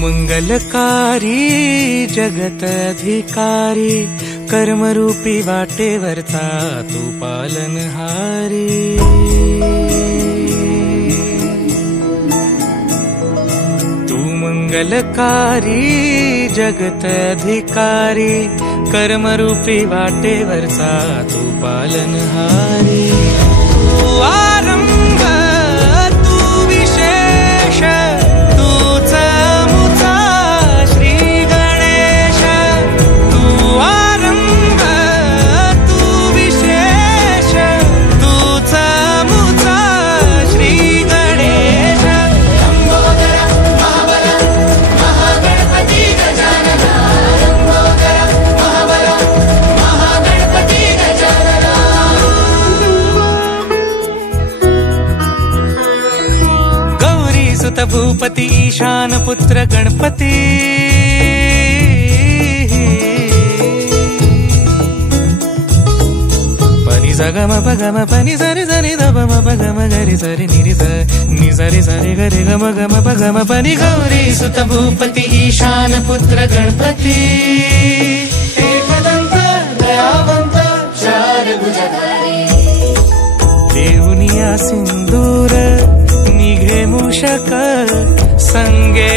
मंगलकारी जगत अधिकारी कर्मरूपी वाटेवरचा तू पालनहारी। तू मंगलकारी जगत अधिकारी कर्मरूपी वाटेवरचा तू पालनहारी। तू आरंभ तू विशेष तूच मुचा श्री गणेश। तू आरंभ तू विशेष तूच मुचा श्री गणेश। लंबोदर महाबल महागणपती गजानना। लंबोदर महाबल महागणपती गजानना। गौरी सुत भूपती ईशान पुत्र गणपती। पनि सगम पगम पनि सरि सरि दम पगम गरि सरि निरि स नि सरि सरि गरि गम गम पगम पनि। गौरी सुत भूपती ईशान पुत्र गणपती। एकदंत दयावंत चार भुजधारी। देऊनिया सिंदूर निघे मूषक संगे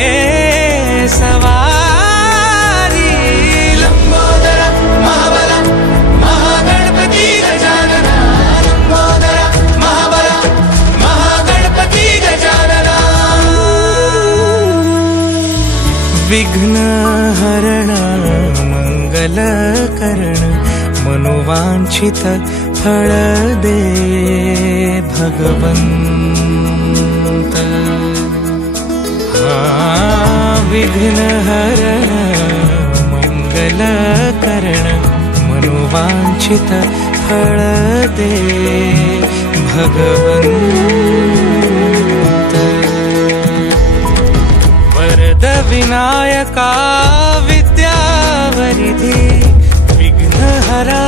सवारी। लंबोदर महाबल महागणपती गजानना। लंबोदर महाबल महागणपती गजानना। विघ्न हरण मंगल करण मनोवांछित फळ दे भगवंत। विघ्न हरण मंगल करण मनोवांछित फळ दे भगवंत। वरद विनायका विद्यावरिधी विघ्नहरा